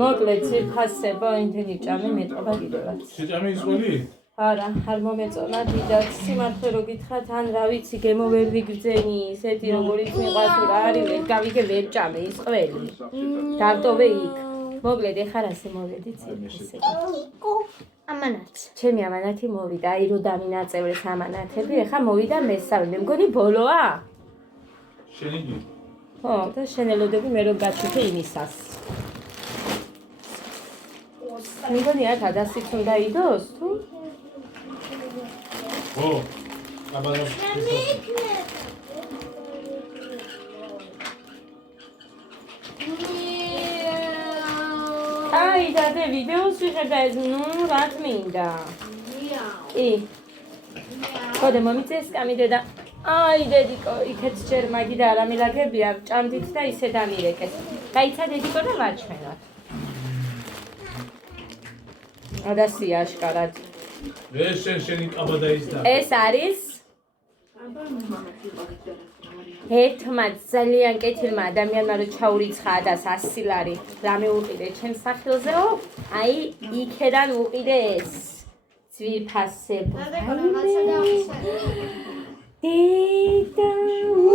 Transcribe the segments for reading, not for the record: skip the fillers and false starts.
მოკლედ ძვირფასებო იმდენი ჭამი მეტყობა კიდევაც. შეჭამი ისყოლი? არა, არ მომეწონა დიდად. სიმართლე რო გითხრათ, ან რა ვიცი, გემო ვერ ვიგრძენი, ისეთი როგორიც მიყვარს თუ რა არის, ვერ გავიგე, ვერ ჭამე ის ყველი. დავტოვე იქ. მოკლედ ეხლა რასე მოვედით ძვირფასებო. ამანაც. ჩემი ამანათი მოვიდა, აი რო დამინაწევრეს ამანათები, ეხლა მოვიდა მესამე. მე მგონი ბოლოა? შენი კი. ხო, და შენელოდები მე რო გაჩუქე იმისას. მე მგონი აქ 100-ით უნდა იდოს თუ? ო, აბა აი დადე ვიდეოს ვიღებ ეს ნუ რა თმინდა? კი. ხოდე მომიწეს კამიდე და აი დედიკო იქეთ ჯერ მაგი და არა მილაგებია ჭამდით და ისე დამირეკეს. გაიცა დედიკო და ვაჩვენოთ. ადასია აშკარად. ეს შენი ყაბა დაიზდა. ეს არის ერთმა ძალიან კეთილმა ადამიანმა რო ჩაურიცხა ადას 100 ლარი რამე უყიდე ჩემს სახელზეო აი იქედან უყიდე ეს ძვირფასებო დედა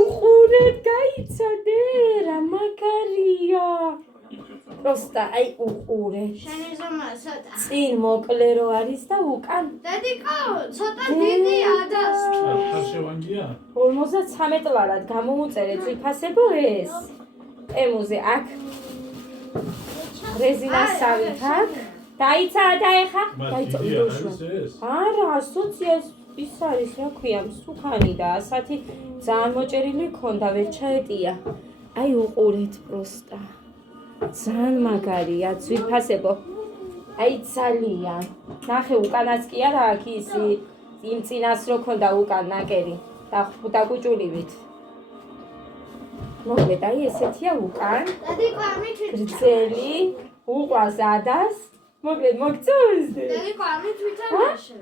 უყურეთ გაიცადე რა მაგარია პროსტა აი უყურეთ შენი ზომა ცოტა წინ მოკლე რო არის და უკან დედიკო ცოტა დიდი ადას ხარშევანგია 53 ლარად გამოუწერე ძვირფასებო ეს ემუზე აქ რეზინასავით აქ დაიცა და ეხა დაიცა არა ასოციას ის არის რა ქვია მსუქანი და ასათი ძალიან მოჭერილი ქონდა ვერ ჩაეტია აი უყურეთ პროსტა ძალიან მაგარია ძვირფასებო აი ძალიან ნახე უკანაც კი არა აქ ის იმ წინას რო ქონდა უკან ნაკერი და კუჭულივით მოკლედ აი ესეთია უკან დედიკო ამით გრძელი უყვას ადას მოკლედ მოგწონს დედიკო ამით ვითამაშე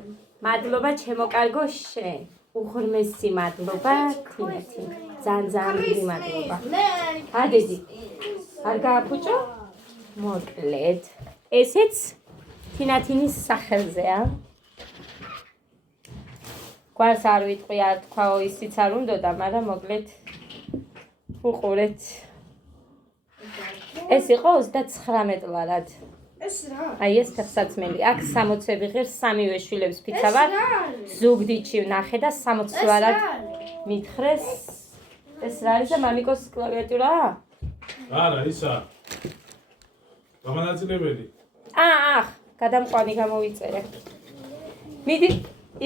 მადლობა ჩემო კარგო შენ უღრმესი მადლობა ქინეთი ძალიან დიდი მადლობა ადედი არ გააფუჭო მოკლედ ესეც თინათინის სახელზეა გვარს არ ვიტყვი არ თქვაო ისიც არ უნდოდა მაგრამ მოკლედ უყურეთ ეს იყო 39 ლარად ეს რა აი ეს ფეხსაცმელი აქ 60-ები ღირს სამივე შვილებს ფიცა ვარ ზუგდიდში ვნახე და 60 ლარად მითხრეს ეს რა არის და მამიკოს კლავიატურაა არა ისა გამანაწილებელი აახ გადამყვანი გამოვიწერე მიდი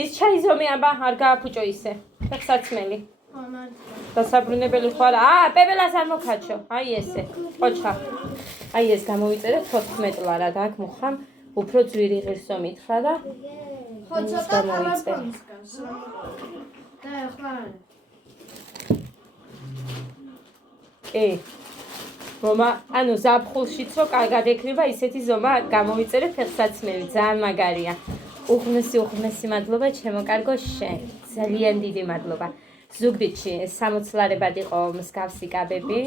ის ჩაიზომე აბა არ გააფუჭო ისე ფეხსაცმელი დასაბრუნებელი ხარ პებელას არ მოკაჩო აი ესე ყოჩა აი ეს გამოვიწერე 14 ლარად აქ მუხამ უფრო ძვირი ღირსო მითხრა და ხო ცოტა გამოვიწერე და ახლა მომა ანუ ზაფხულშიც რო კარგად ეკრიბა ისეთი ზომა გამოვიწერე ფეხსაცმელი ძალიან მაგარია უღმესი მადლობა ჩემო კარგო შენ ძალიან დიდი მადლობა ზუგდიდში 60 ლარებად იყო მსგავსი კაბები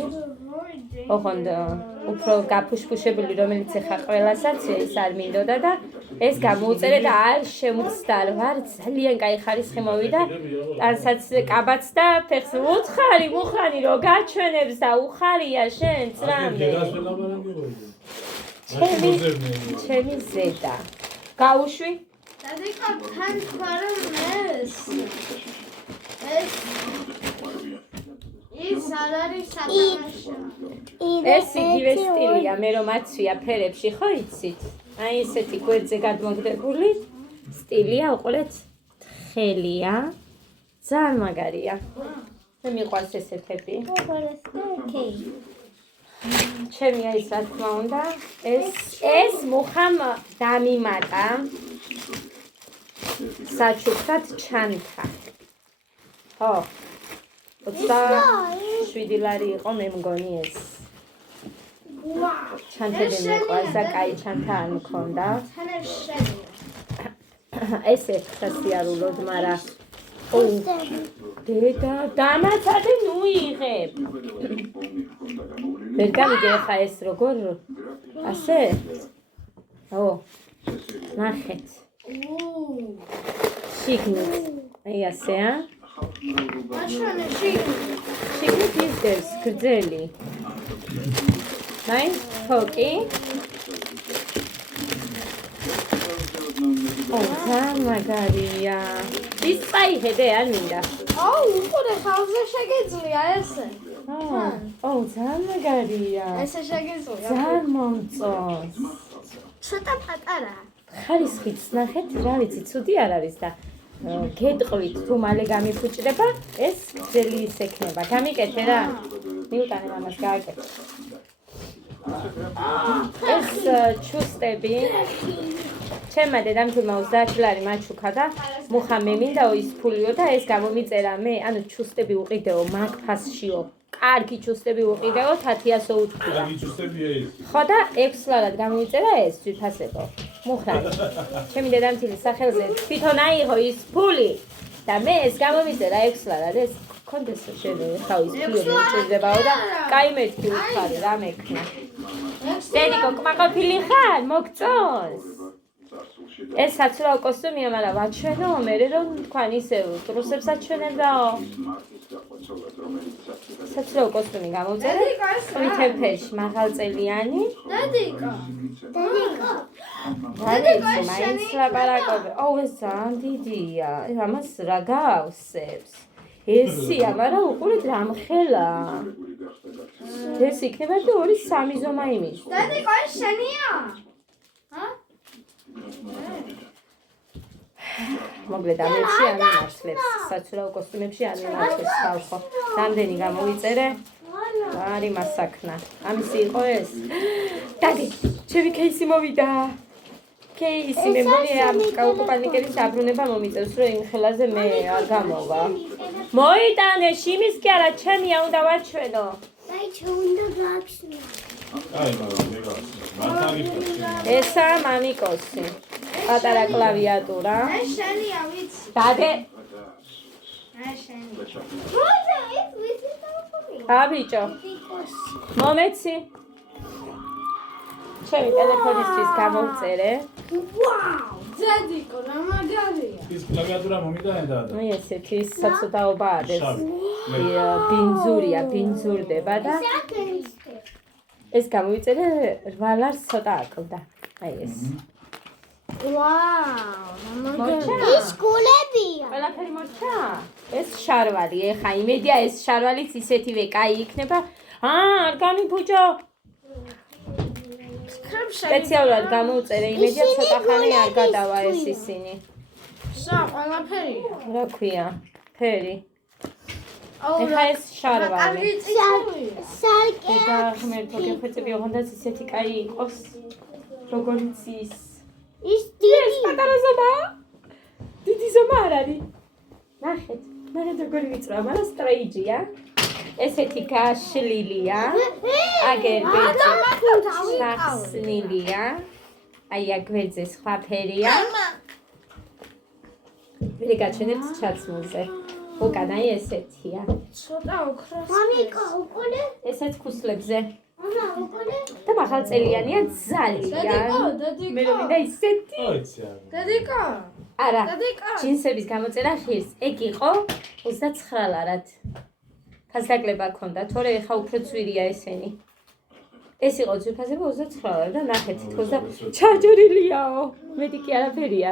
ოღონდ უფრო გაფუშფუშებული რომელიც ეხა ყველასაც ის არ მინდოდა და ეს გამოუწერე და არ შემუცდარ ვარ ძალიან კაი ხარისხი მოვიდა ტანსაც კაბაც და ფეხს უთხარი მუხანი რო გაჩვენებს და უხარია შენ წრამდე ჩემი ზედა გაუშვი დედიკო თან თქვა რომ ეს არ არის სათამაშო ეს იგივე სტილია მე რომ აცვია ფერებში ხო იცით აი ესეთი გვერდზე გადმოგდებული სტილია უყურეთ თხელია ძალიან მაგარია მე მიყვარს ესეთები ჩემია ის რა თქმა უნდა ეს მუხამ დამიმატა საჩუქრად ჩანთა ხო 27 ლარი იყო მე მგონი ეს ჩანთები მეყვარს და კაი ჩანთა არ მქონდა ესე სასიარულოდ მაგრამ დედა დამაცადე ნუ იღებ ვერ გამიგე ხა ეს როგორ ასე? ო, ნახეთ. შიგნით. აი ასე, ა? მაჩვენე შიგნით. შიგნით ისდევს გრძელი. ნაი, თოკი. ო, ძალიან მაგარია. ის წაიხედე, არ მინდა. აუ, უყურე ხალხზე შეგეძლია ესე. ო, ძალიან მაგარია. ესე შეგეძლია. ძალიან მომწონს. ცოტა პატარა. ხარისხიც ნახეთ, რა ვიცი, ცუდი არ არის და გეტყვით თუ მალე გამიფუჭდება, ეს გრძელი ის ექნება. გამიკეთე რა. მიუტანე მამას გააკეთე. ეს ჩუსტები ჩემმა დედამთილმა 30 ლარი მაჩუქა და მუხა მე მინდაო ის ფულიო და ეს გამომიწერა მე, ანუ ჩუსტები უყიდეო მაგ ფასშიო. კარგი ჩუსტები უყიდეო 1000-ო უთქვა. კარგი ჩუსტებია ეს. ხო და 6 ლარად გამომიწერა ეს თვითასებო. მუხრანი. ჩემი დედამთილის სახელზე თვითონ აიღო ის ფული და მე ეს გამომიწერა 6 ლარად. ეს კონდეს შეიძლება ხა ის ფული უჭირდებაო და კაი მეთქი უთხარი რა მექნა. დედიკო კმაყოფილი ხარ? მოგწონს? ეს საცურაო კოსტუმია, მაგრამ ვაჩვენო მე რომ თქვენ ისე რუსებსაც ჩვენებდაო. საცურაო კოსტუმი გამოვწერე. ყვითელფერში მაღალწელიანი. დედიკო. დედიკო, მაინც ლაპარაკობ. ო, ეს ძალიან დიდია. ამას რა გავსებს? ესია, მაგრამ უყურეთ რამხელა. ეს იქნება 2-3 ზომა იმის. დედიკო, ეს შენია? ჰა? მოგლედ ამებში არ მიმართლებს. საცურაო კოსტუმებში არ მიმართლებს ხალხო. რამდენი გამოვიწერე? არი მასაქნა. ამისი იყო ეს. დადი, ჩემი кейსი მოვიდა. кейსი მე მგონია კაუკოპანიკელის დაბრუნება მომიწევს, რომ იმ ხელაზე მე არ გამოვა. მოიტანე, შიმის კი არა, ჩემია უნდა ვაჩვენო. დაი უნდა გააჩნია. აი, მაგრამ მე გასწრაფ. მართალია. ესაა მამიკოსი. პატარა კლავიატურა. ეს შენია, ვიცი. დადე, ეს შენია. როცა ეს ვიცი ტელეფონი. აბიჭო, მომეცი. ჩემი ტელეფონისთვის გამოვწერე. ვაუ! დედიკო, რა მაგარია. ის კლავიატურა მომიტანე და. აი ესეთი საცოტაობაა ეს. შავი. ბინძურია, ბინძურდება და საკენსტე. ეს გამოვიწერე 8 ლარს ცოტა აკლდა. აი ეს. ვაუ, მოჩა? ის გულებია. ყველაფერი მოჩა? ეს შარვალი, ეხა იმედია ეს შარვალიც ისეთივე კაი იქნება. არ გამიფუჭო. სპეციალურად გამოვწერე იმედია ცოტა ხანი არ გადავა ეს ისინი. სა, ყველაფერია. რა ქვია? ფერი. აუ, ეხა ეს შარვალი. კარგი წიწვოვია. სარკე. და ღმერთო გეხვეწები ოღონდაც ისეთი კაი იყოს. როგორიც ის. ის დიდი. პატარა ზომა? დიდი ზომა არ არის. ნახეთ, მაგრამ როგორი ვიწროა, მაგრამ სტრეიჯია. ესეთი გაშლილია. აგერ ბეჭი სახსნილია. აი აგვეძე სხვა ფერია. ვერი გაჩვენებთ ჩაცმულზე. უკან აი ესეთია. ცოტა ოქროს. მამიკა უკონე? ესეც ქუსლებზე. მამა უკონე? და მაღალწელიანია ძალიან. დედიკო, მე რომ მინდა დედიკო. ისეთი. ოიცი არა. დედიკო. არა. დედიკო. ჯინსების გამოწერა ხირს. ეგ იყო 29 ლარად. ფასდაკლება ქონდა, თორე ეხა უფრო ძვირია ესენი. ეს იყო ძვირფასება 29 ლარად და ნახეთ, თქოს და ჩაჭრილიაო. მეტი კი არაფერია.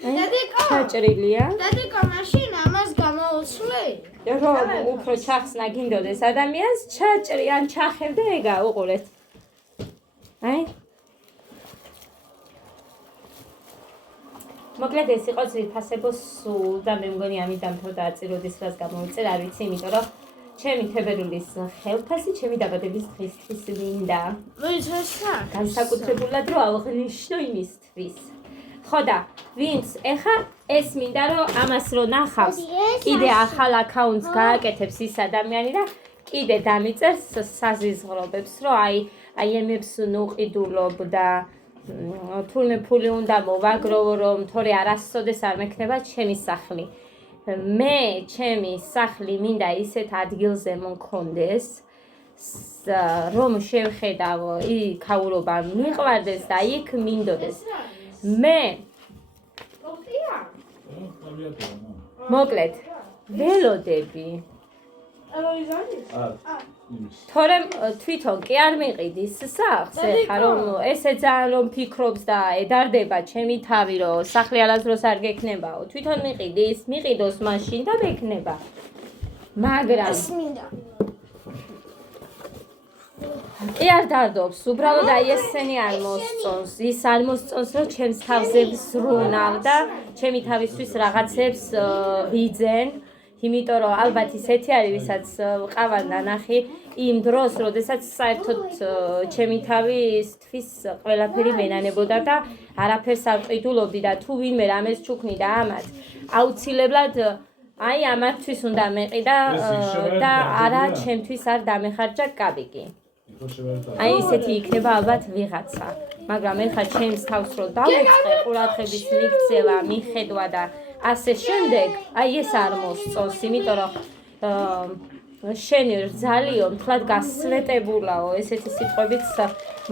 დედიკო. ჩაჭრილია. დედიკო, მაშინ ამას გამოუცვლი? რომ უფრო ჩახსნა გინდოდეს ადამიანს, ჩაჭრი ან ჩახევდა ეგა, უყურეთ. აი. მოკლედ ეს იყო ძვირფასებო სულ და მე მგონი ამიტომ თო დააწიროდეს რას გამოვიწერ, არ ვიცი, იმიტომ რომ ჩემი თებერვლის ხელფასი ჩემი დაბადების დღისთვის მინდა. ვიცესა? განსაკუთრებულად რომ აღნიშნო იმისთვის. ხო და ვინც ეხა ეს მინდა რომ ამას რო ნახავს, კიდე ახალ აკაუნტს გააკეთებს ის ადამიანი და კიდე დამიწერს საზიზღრობებს, რომ აი ემებს ნუყიდულობ და თურმე ფული უნდა მოვაგროვო, რომ თორე არასოდეს არ მექნება ჩემი სახლი. მე ჩემი სახლი მინდა ისეთ ადგილზე მქონდეს, რომ შევხედავ იქაურობა მიყვარდეს და იქ მინდოდეს. მე მოკლედ ველოდები. თორემ თვითონ კი არ მიყიდის სახს ეხა რომ ესე ძალიან რომ ფიქრობს და ედარდება ჩემი თავი რომ სახლი ალაზროს არ გექნებაო თვითონ მიყიდოს მაშინ და მექნება მაგრამ კი არ დარდობს უბრალოდ აი ესენი არ მოსწონს ის არ მოსწონს რომ ჩემს თავზე ვზრუნავ და ჩემი თავისთვის რაღაცებს ვიძენ იმიტომ რომ ალბათ ისეთი არის ვისაც ყავარ ნანახი იმ დროს როდესაც საერთოდ ჩემი თავისთვის ყველაფერი მენანებოდა და არაფერს არ ყიდულობდი და თუ ვინმე რამეს ჩუქნიდა ამათ აუცილებლად აი ამათთვის უნდა მეყიდა და არა ჩემთვის არ დამეხარჯა კაბიკი აი ისეთი იქნება ალბათ ვიღაცა მაგრამ ეხლა ჩემს თავს რო დავუწყე ყურადღების მიქცევა მიხედვა და ასე შემდეგ, აი ეს არ მოსწონს, იმიტომ რომ შენი რძალიო მთლად გასვეტებულაო, ესეთი სიტყვებით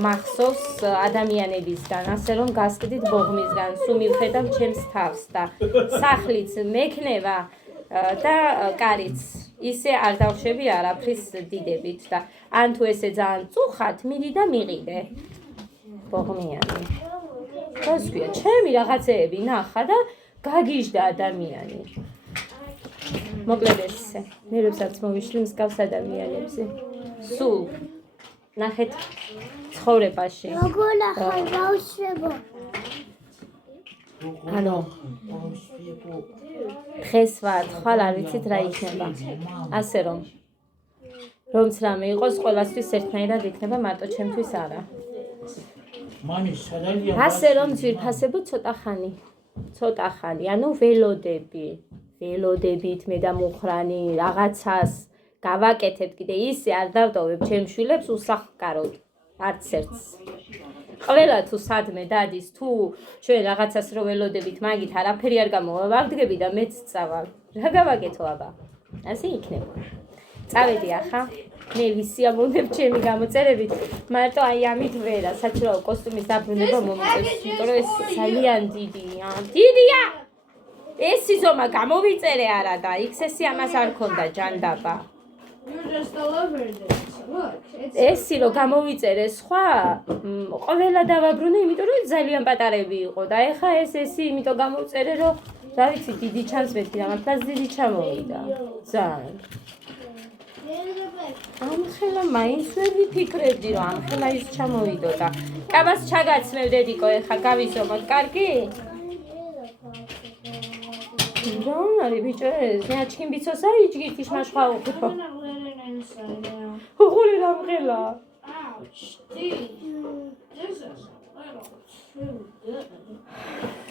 მახსოვს ადამიანებისგან, ასე რომ გასკდით ბოღმისგან, სულ მივხედავ ჩემს თავს და სახლიც მექნება და კარიც ისე არ დავშვები არაფრის დიდებით და ან თუ ესე ძალიან წუხად, მიდი და მიყიდე. ბოღმიანი. გასგვია, ჩემი რაღაცეები ნახა და გაგიჟდა ადამიანი. მოკლედ ესე, მე როდესაც მოვიშლი მსგავს ადამიანებზე. სულ ნახეთ ცხოვრებაში. როგორ ახალ ბავშვებო. ანუ დღეს ვარ, ხვალ არ ვიცით რა იქნება. ასე რომ რომც რამე იყოს, ყველასთვის ერთნაირად იქნება, მარტო ჩემთვის არა. ასე რომ ძვირფასებო ცოტა ხანი, ანუ ველოდებით მე და მუხრანი რაღაცას გავაკეთებ კიდე ისე არ დავტოვებ ჩემ შვილებს უსახკაროდ არც ერთს. ყველა თუ სადმე დადის თუ ჩვენ რაღაცას რო ველოდებით მაგით არაფერი არ გამოვავარდგები და მეც წავალ. რა გავაკეთო აბა? ასე იქნება. წავედი ახლა. მე ვისიამოვნებ ჩემი გამოწერებით, მარტო აი ამით ვერა, საჭირო კოსტუმის დაბრუნება მომიწევს, იმიტომ რომ ეს ძალიან დიდია. დიდია! ეს სიზომა გამოვიწერე არა და XS ამას არ ქონდა ჯანდაბა. ესი რო გამოვიწერე სხვა, ყველა დავაბრუნე, იმიტომ რომ ძალიან პატარები იყო და ეხა ესი იმიტომ გამოვიწერე, რომ რა ვიცი, დიდი ჩანს მეთქი და მართლაც დიდი ჩამოვიდა. ძალიან. ამხელა მაინც ვერ ვიფიქრებდი რომ ამხელა ის ჩამოვიდოდა. კაბას ჩაგაცმევდედიკო ეხა გავიზომოთ, კარგი? რა არის ბიჭო ეს? მე აჩქიმბიცოს არ იჯგით ის მაშხა უყო. უყური რამხელა.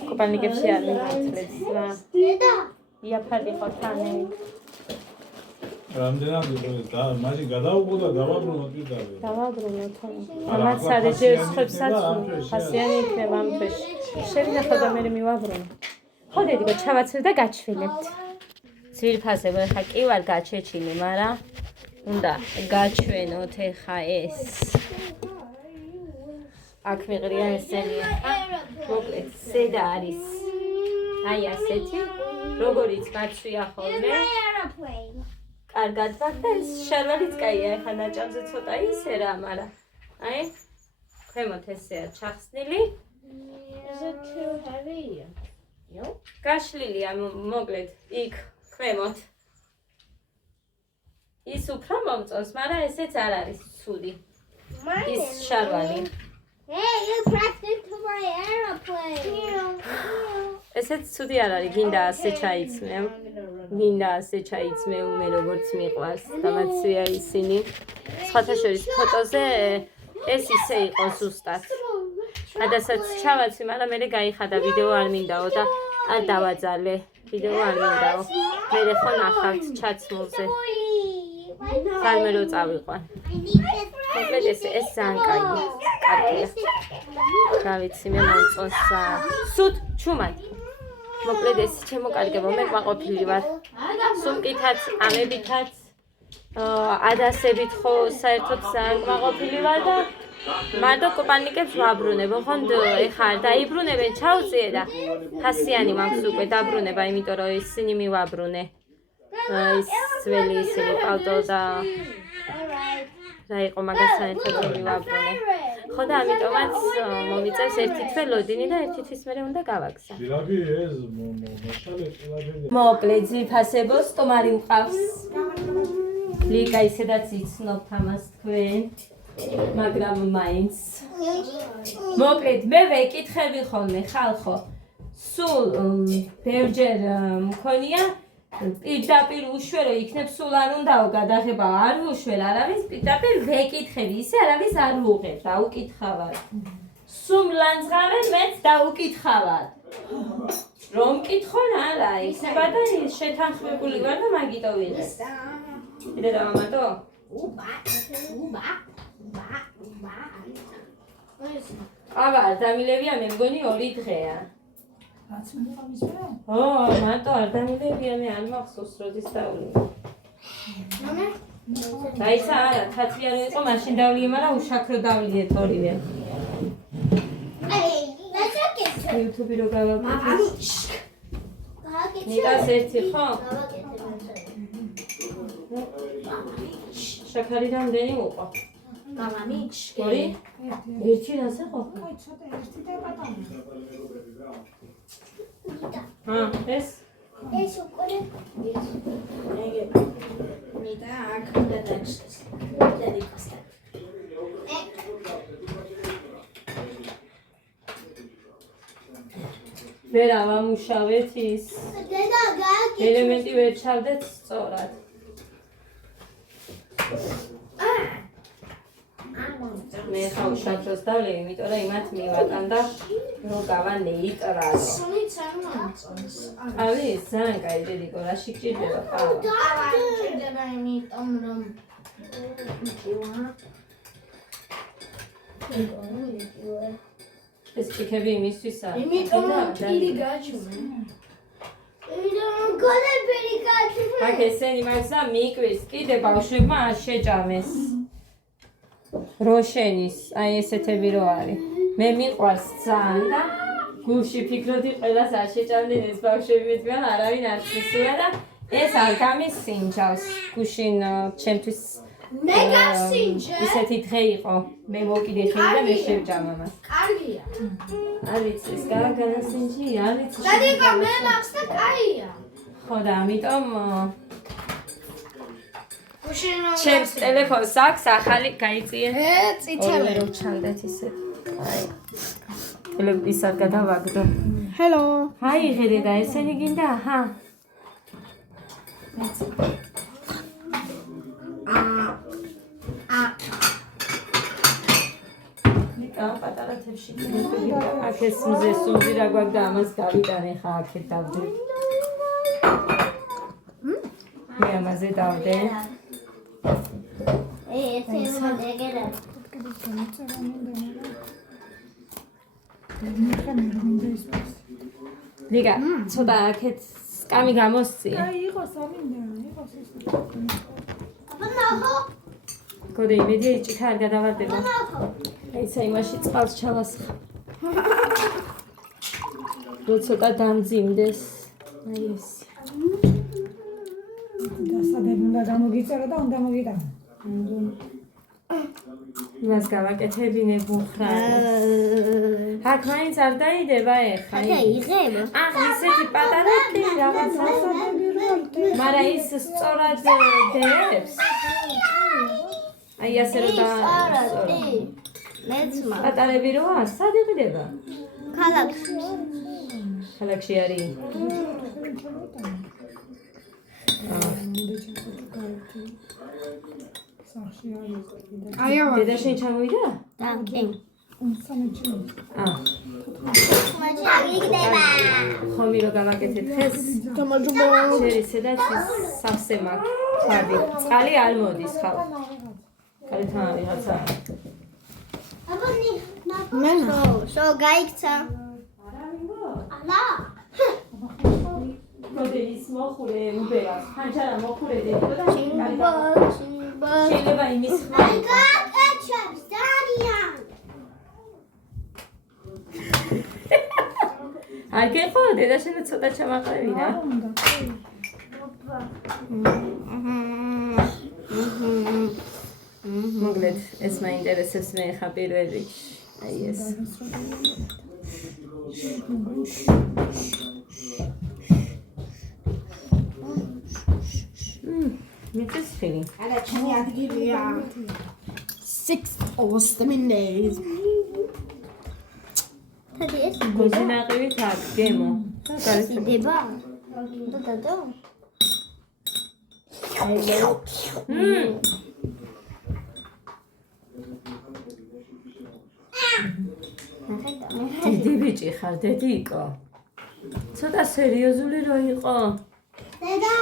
კოპანიკებში არ მიმართლებს რა. დედა, იაფადი ხოთანი. რამდენად და მაშინ გადავუყო და დავაბრუნო პირდაპირ. დავაბრუნო თან. ამაც არის ჯერხებსაც ფასიანი იქნება ამ თვეში. შევინახო და მე მივაბრუნო. ხო დედიკო ჩავაცვლე და გაჩვენებთ. ძვირფასებო ეხა კი ვარ გაჩეჩინე, მაგრამ უნდა გაჩვენოთ ეხა ეს. აქ მიყრია ესენი ახლა. მოკლედ ზედა არის. აი ასეთი, როგორიც გაცვია ხოლმე. კარგად ვარ და ეს შარვალიც კაია, ეხა ნაჭამზე ცოტა ისე რა, მაგრამ აი ქვემოთ ესეა ჩახსნილი. გაშლილია მოკლედ იქ ქვემოთ. ის უფრო მომწონს, მაგრამ ესეც არ არის ცუდი. ის შარვალი. Hey, you crashed into my airplane. ესეც ცუდი არ არის, გინდა ასე ჩაიცმე. გინდა ასე ჩაიცმე მე როგორც მიყვარს. დამაცვია ისინი. სხვათა შორის ფოტოზე ეს ისე იყო ზუსტად. გადასაც ჩავაცვი, მაგრამ მე გაიხადა ვიდეო არ მინდაო და არ დავაძალე. ვიდეო არ მინდაო. მე ხო ნახავთ ჩაცმულზე. სამე რო წავიყვან. მოკლედ ეს ძალიან კაია. კარგია. რა ვიცი მე მომწონს. სულ ჩუმად. მოკლედ ეს ჩემო კარგებო, მე ყვაყოფილი ვარ. სუმკითაც, ამებითაც ადასებით ხო საერთოდ საკმაყოფილი ვარ და მარტო კოპანიკებს ვაბრუნებ. ოღონდ ეხლა დაიბრუნებენ ჩაუწიე და ფასიანი მაქვს უკვე დაბრუნება, იმიტომ რომ ისინი მივაბრუნე. ის ძველი ისინი პალტო და რა იყო მაგასთან ერთად მივაბრუნე. ხო და ამიტომაც მომიწევს ერთი თვე ლოდინი და ერთი თვის მერე უნდა გავაგზა. მოკლედ ძვირფასებო სტომარი მყავს. ლიკა ისედაც იცნობთ ამას თქვენ. მაგრამ მაინც მოკლედ მე ვეკითხები ხოლმე ხალხო სულ ბევრჯერ მქონია პირდაპირ უშვერო იქნებ სულ არ უნდაო გადაღება არ უშვერ არავის პირდაპირ ვეკითხები ისე არავის არ უღებ დაუკითხავად სულ ლანძღავენ მეც დაუკითხავად რომ კითხონ არა იქნება და შეთანხმებული ვარ და მაგიტო ვიღებ კიდე რა მამატო აბა ადამიანებია მე მგონი 2 დღეა. რაც მე გამისვრა? ო, მარტო ადამიანებია მე არ მახსოვს როდის დავლიე. მამე? დაიცა არა, თათი არ იყო, მაშინ დავლიე, მაგრამ უშაქრო დავლიეთ ორივე. YouTube-ი რო გავაკეთე. ნიკას ერთი ხო? შაქარი რამდენი უყო? მამამიჩ. ორი? ერთი რაზე ხო? აი, ცოტა ერთი და პატარა. ეს? ეს უკვე მიდა აქ უნდა დაჩეს. დედიკოსთან. ვერა ვამუშავეთ ის. დედა გააკეთე. ელემენტი ვერ ჩავდეთ სწორად. მე ხა უშაქროს დავლე, იმიტომ რომ იმათ მივატან და რო გავა ნეიტრალო. სულიც არ მომწონს. არის ძალიან კაი დედიკო, რაში გჭირდება ყავა? ყავა გჭირდება იმიტომ რომ ეს ჭიქები იმისთვისაა. იმიტომ რომ პირი გაჩვენ. იმიტომ გოლები გაჩვენ. აქ ესენი მაქვს და მიკვრის, კიდე ბავშვებმა არ შეჭამეს. როშენის, აი ესეთები რო არის. მე მიყვარს ძალიან და გულში ფიქრობდი ყველას არ შეჭამდნენ ეს ბავშვები მეტყვიან არავინ არ ცისია და ეს არ გამისინჯავს. გუშინ ჩემთვის მე გავსინჯე. ისეთი დღე იყო. მე მოკიდეხები და მე შევჭამ ამას. კარგია. არ ვიცი, ეს განასინჯი, არ ვიცი. დადიკო მე მაქვს და კაია. ხო და ამიტომ გუშინ ჩემს ტელეფონს აქვს ახალი გაიწიე. წითელი. რომ ჩამდეთ ისეთ. აი. ტელეფონისად გადავაგდო. ჰელო. აი ღირე და ესენი გინდა? აჰა. ნიკა პატარა თებში გინდა. აქ ეს მზე სუნდი რა გვაქვს და ამას გავიტანე ხა აქეთ დავდე. მე ამაზე დავდე. ეს მოდეგერა. ლიგა, ცოტა აქეთ სკამი გამოსწია. აი იყო სამინდა, იყო ეს. აბა ნახო. გოდი იმედია იჭიქა არ გადავარდება. აი საიმაში წყალს ჩავასხა. რო ცოტა დამძიმდეს. აი ეს. დასადები უნდა გამოგიწერო და უნდა მოგიტანო. მას გავაკეთებინე ბუხრად. აქ მაინც არ დაიდება ეხა. იღებ. აჰ, ისეთი პატარა კი რაღაცა. მაგრამ ის სწორად დებს. აი ასე რომ და მეც მა. პატარები როა, სად იყიდება? ქალაქში. ქალაქში არის. აი ავა. დედა შენ ჩამოვიდა? და კი. აა. მაჩი აგიგდება. ხომი რო გავაკეთე დღეს. გამარჯობა. შერისედაც სავსე მაქვს. ხარდი. წყალი არ მოდის ხალ. კალეთან რაღაცა. აბა ნი. მე შო გაიქცა. ალა. გოდე ის მოხურე უბერავს. ხანჯარა მოხურე დედიკო და Chimba. შეიძლება იმის I ხმა. got ketchup, Dadian. არ გეხო დედა შენ ცოტა ჩამაყრები რა. უნდა. მოგლეთ ეს მაინტერესებს მე ხა პირველ რიგში. აი ეს. მიწის ხილი. არა ჩემი ადგილია 6 awesome days Tadi გოზინაყივით აქ გემო. deba. Da. დიდი ბიჭი ხარ დედიკო. ცოტა სერიოზული რო იყო. Deda.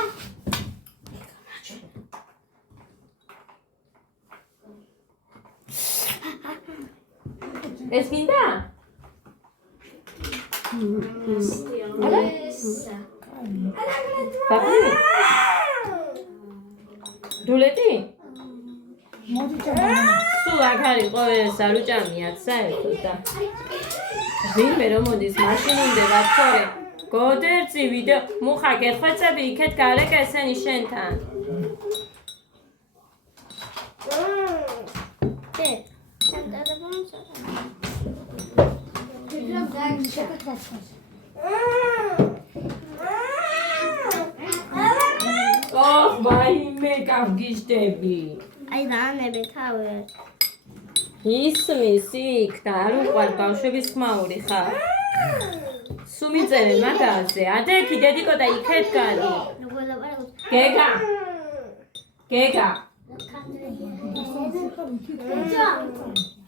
ეს გინდა? პაპი? რულეტი? მოდი ჩაბანა. სულ აქ არის ყოველ ეს არ უჭამიათ საერთოდ და ვინმე რომ მოდის მაშინამდე ვაქორე გოდერძი ვიდეო მუხა გეხვეწები იქეთ გარეკა ესენი შენთან ოხ ვაიმე გავგიჟდები Ai დაანები თავი. ისმის იქ და არ უყვარ ბავშვების ხმაური ხარ სულ მიწერენ მაგაზე ადექი დედიკო და იქეთ გარი გეგა გეგა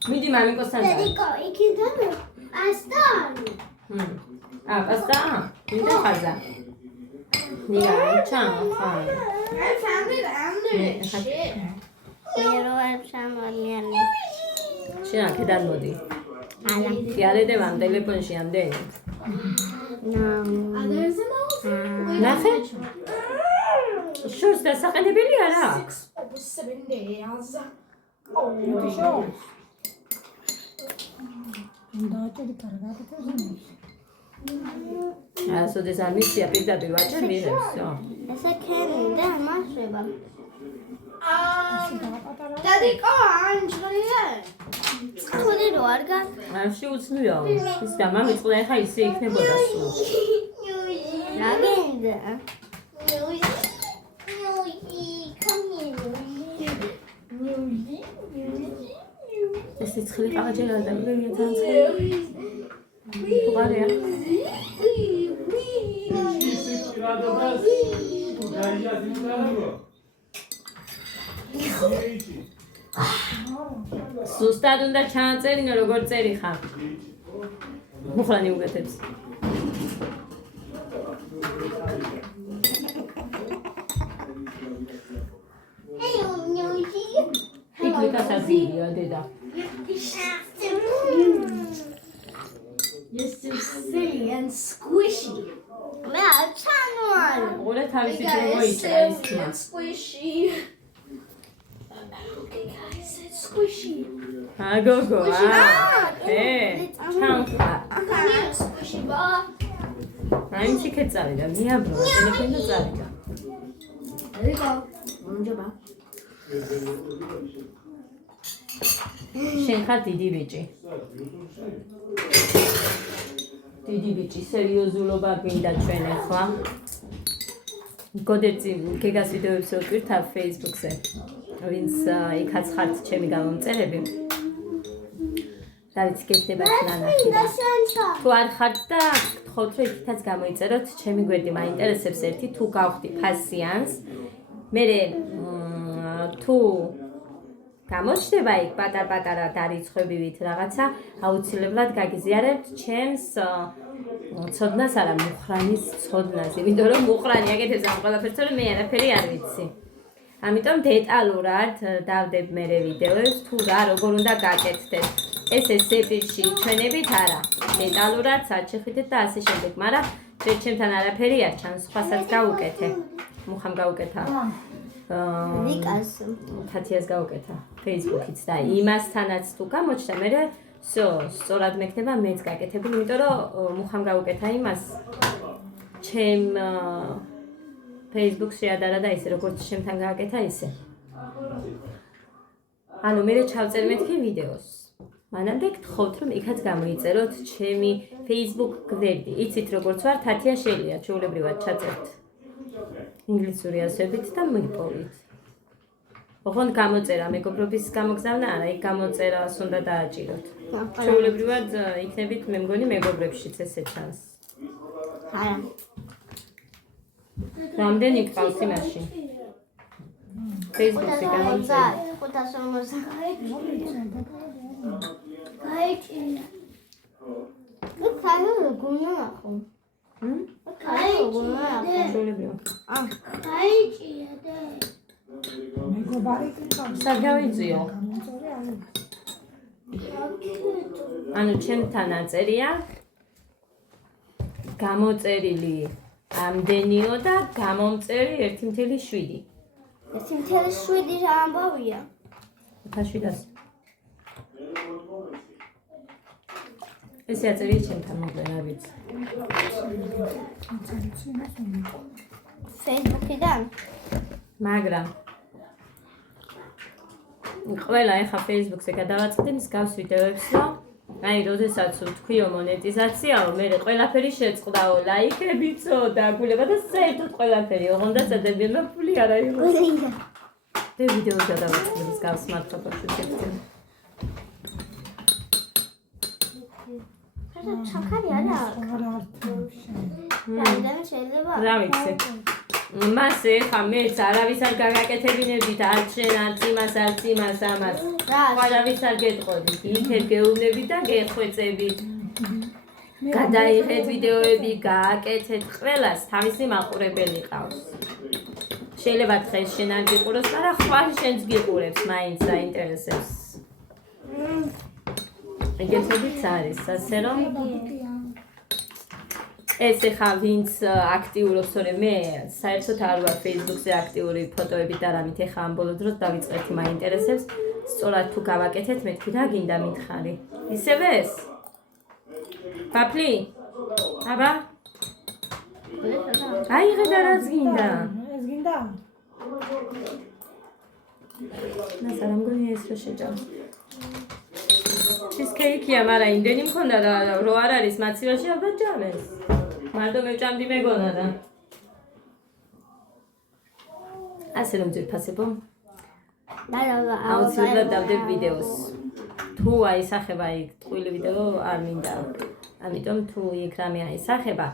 მიდი მამიკოსთან და Dadico, ikidam astan. პასტა მინდა ხაზა ნიგა ჩან ხარ I found it under shit. Pero el samaniani. შენ აქედან მოდი Ala. იარედე მან ტელეფონში ამდენი No. There's an awesome. ნახე შურს დასაყენებელი არა 7 days. მოდი შო. უნდა აჭერი კარგად ეთერზინებს. ასოდეს არ მისია პირდაპირ ვაჭერ მიღებსო Esa kenda masreba. Dadico, Angelia. Tuli ro ar gak. არ შეუცვლია ის და მამიწყდა ეხა ისე იქნებოდა სულ Ra genda. ეს ცხელი ყაჯერ არ დამიგია თანცხელი თუ გარია სუსტად უნდა ჩააწერინა როგორ წერი ხარ მუხრანი უგეთებს იქ ასაზია დედა You're so silly and squishy. Me achanuan. ოღონდ თავისი დრო მოიჭრა ის ხმა Squishy. Okay, guys, it's squishy. აგოგო ჩანხა Come here, squishy ball. აი ჩიქე წავიდა მიაბრო ტელეფონი წავიდა There we go. Unjaba. შენ ხარ დიდი ბიჭი დიდი ბიჭი სერიოზულობა გინდა ჩვენ ახლა გოდერძი გეგას ვიდეოებს ვკვირთავ Facebook-ზე ვინც იქაც ხართ ჩემი გამომწერები რა ვიცი გექნება ნანახი და თუ არ ხართ და გთხოვთ რომ იქითაც გამოიწეროთ ჩემი გვერდი მაინტერესებს ერთი თუ გავხდი ფასიანს მე თუ გამოჩნდება იქ პატარ-პატარა დარიცხვებივით რაღაცა აუცილებლად გაგიზიარებთ ჩემს ცოდნას არა მუხრანის ცოდნას იმიტომ რომ მუხრანი აკეთებს ამ ყველაფერს რომ მე არაფერი არ ვიცი ამიტომ დეტალურად დავდებ მე ვიდეოებს თუ რა როგორ უნდა გაკეთდეთ ეს სეპირში ჩვენებით არა დეტალურად საჩეხით და ასე შემდეგ მაგრამ ჩემთან არაფერი არ ჩანს, სხვასაც გავუკეთე. მუხამ გავუკეთა. რიკას. თათიას გავუკეთა Facebook-იც და იმასთანაც თუ გამოჩნდა, მე всё, სწორად მექნება მეც გაკეთებული, იმიტომ რომ მუხამ გავუკეთა იმას. ჩემ Facebook-ში ადარა და ისე როგორც ჩემთან გააკეთა ისე. ანუ მე ჩავწერ მეთქი ვიდეოს. მანამდე გთხოვთ რომ იქაც გამოიწეროთ ჩემი Facebook გვერდი. იცით როგორც ვარ, თათია შელია, ჩვეულებრივად ჩაწერთ. ინგლისური ასებით და მიპოვით. ოღონდ გამოწერა მეგობრობის გამოგზავნა არა, იქ გამოწერას უნდა დააჭიროთ. ჩვეულებრივად იქნებით მე მგონი მეგობრებშიც ესე ჩანს. არა. რამდენი გყავს იმაში? Facebook-ში გამოწერა. 550. გაიჭირა. ქაიო გუნახო. ქაიო გუნახო. ჩვეულებრივად. გაიჭირა და მეგობარი გიყავს. საგავიძიო. გამოწერე არის. ანუ ჩემთან აწერია გამოწერილი ამდენიო და გამომწერი 1.7. 1.7 რა ამბავია? 700. ესე აწერია ჩემთან მოკლედ არ ვიცი. Facebook-იდან? მაგრამ ყველა ეხა Facebook-ზე გადავაწყდი მსგავს ვიდეოებს, რომ აი, როდესაც ვთქვიო მონეტიზაციაო, მე ყველაფერი შეწყდაო, ლაიქებიცო და გულება და საერთოდ ყველაფერი, ოღონდ დაწადებინა ფული არა იყოს. და ვიდეოს გადავაწყდი მსგავს მართლობაში შეგწევ. ჩაქარი არა. არა არის. რამდენი შეიძლება? რა ვიცი. მასე ხა მეც არავის არ გაგაკეთებინებდით, არც შენ, არც იმას, არც იმას, ამას. რა? არავის არ გეტყოდით, იქეთ გეუბნებით და გეხვეწებით. გადაიღეთ ვიდეოები, გააკეთეთ, ყველას თავისი მაყურებელი ყავს. შეიძლება დღეს შენ არ გიყუროს, მაგრამ ხვალ შენც გიყურებს, მაინც დაინტერესებს. ეგეთებიც არის, ასე რომ ეს ეხა ვინც აქტიურობს, თორე მე საერთოდ არ ვარ Facebook-ზე აქტიური ფოტოებით და რამით ეხა ამ ბოლო დროს დავიწყეთ მაინტერესებს. სწორად თუ გავაკეთეთ, მეთქი რა გინდა მითხარი. ისევე ეს? პაპლი? აბა? აიღე და რაც გინდა. ეს გინდა? მას არ ამგონია ეს რა შეჭამს. ის კეიქია, მაგრამ იმდენი მქონდა და რო არ არის მაცივაში აბა ჯამეს. მარტო მევჭამდი მეგონა და ასე რომ ძირფასებო აუცილებლად დავდებ ვიდეოს. თუ აისახება იქ ტყუილი ვიდეო არ მინდა. ამიტომ თუ იქ რამე აისახება,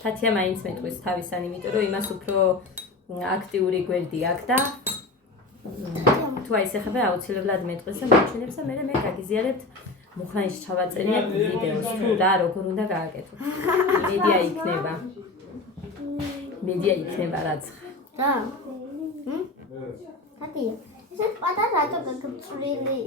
თათია მაინც მეტყვის თავისან, იმიტომ რომ იმას უფრო აქტიური გვერდი აქვს და თუ აისახება აუცილებლად მეტყვის და მეჩვენებს და მე გაგიზიარებთ მუხრანის ჩავაწერია ვიდეოს, თუ რა როგორ უნდა გააკეთო. მედია იქნება რაც. რა? თათია, ესე პატარა რატო გაგწვრილი?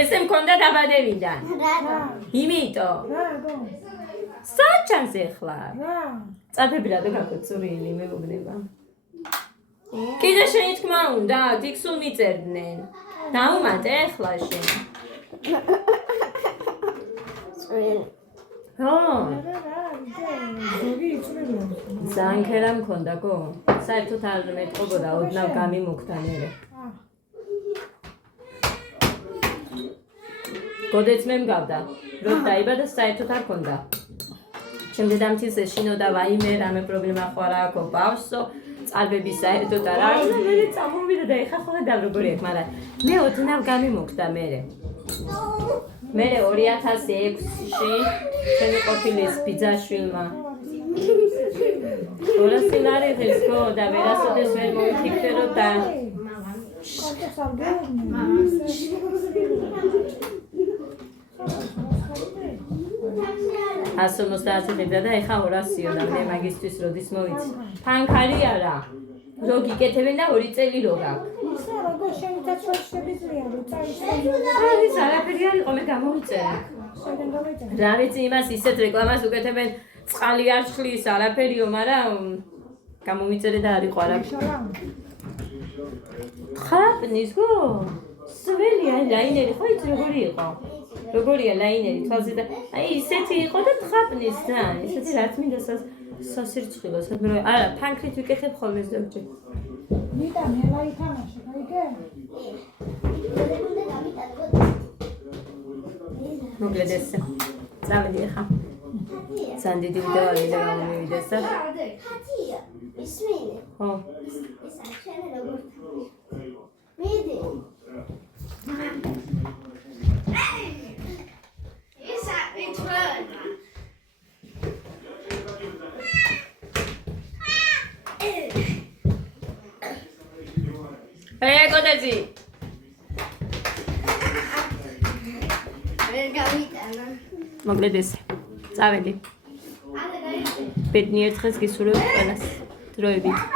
ესე მქონდა დაბადებიდან. რა? იმიტომ. რა გო? საჩანს ეხლა. რა? წაფები რატო გაგწვრილი მეგობრება. კიდე შენი თქმა უნდა, დიქსულ მიწერდნენ. დაუმატე ეხლა შენ. წვრილი. ხო, ზოგი იწვრილი. ზანქერა მქონდა გო. საერთოდ არ მეტყობოდა, ოდნავ გამიმოხდა მერე. გოდეც მე მგავდა, რომ დაიბადა საერთოდ არ ქონდა. ჩემ დედამთის შინოდა ვაიმე, რამე პრობლემა ხო არა აქვს ბავშვო, წარბები საერთოდ არ არის და მე წამოვიდა და ეხა ხოლმე და როგორი აქვს, მაგრამ მე ოდნავ გამიმოხდა მერე. მე 2006-ში ჩემი ყოფილის ბიძაშვილმა 200 ლარი ღირსო და ვერასოდეს ვერ მომიფიქრე და კარტოს არ გეუბნები. 150 ლარი და ეხა 200 და მე მაგისტრის როდის მოვიცი. ფანქარი არა. რო გიკეთებენ და 2 წელი რო გაქვს. ისე როგორ შემიწაჩვენ შეგიძლია რომ წაიშლენ. ის არაფერი არ იყო მე გამოვიწერე. შეგენ დავიწერე. რა ვიცი იმას ისეთ რეკლამას უკეთებენ წყალი არ შლის არაფერიო, მაგრამ გამოვიწერე და არ იყო არაფერი. შალამ. ხაპნის გო? სველია ლაინერი ხო იცი როგორი იყო? როგორია ლაინერი თვალზე და აი ისეთი იყო და ხაპნის და ისეთი რაც მინდა სასირცხილო სადმე არა ფანქრით ვიკეთებ ხოლმე ზოგჯერ. ვიტა მელა ითამაშე, გაიგე? მოკლედ ეს წავედი ახლა. სანდიდი ვიდეო არ ვიდა გამომივიდეს და ხათია ისმინე ხო ეს აჩვენე როგორ მიდი ეს აკეთრონა კოდეძი ვერ გავიტანა მოკლედ ეს წავედი არა გაიწე ბედნიერ დღეს გისურვებ ყველას დროებით